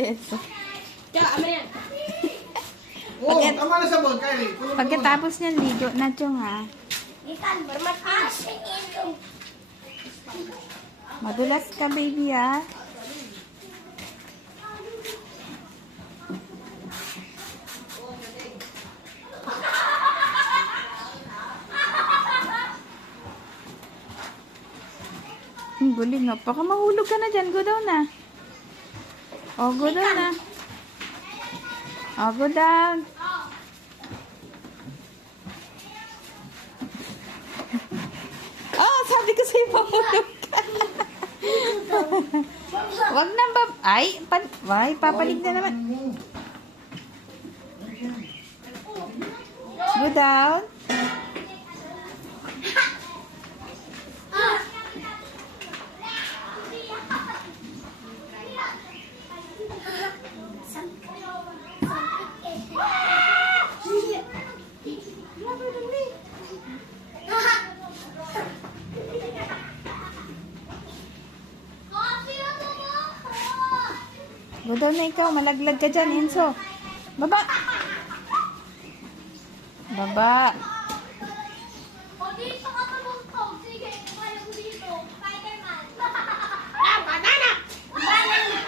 si Enzo. Kaya, ano yan? Oo, tama na sabon, Kylie. Pagkatapos niyan, ligo na, Chong, ha? Ikan, bermatasing ito. Madulas ka, baby, ha? Ang guling, ha? Baka mahulog ka na dyan. Go down na. Oh, go down na. Oh, go down. Oh, sabi ko sa'yo, mahulog ka. Wag na ba? Ay, papalig na naman. Go down. Go down na ikaw. Malaglag ka dyan, Enzo. Baba. Baba. O, dito ka malungkog. Sige, kaya ko dito. Spider-Man. Ah, banana! Banana!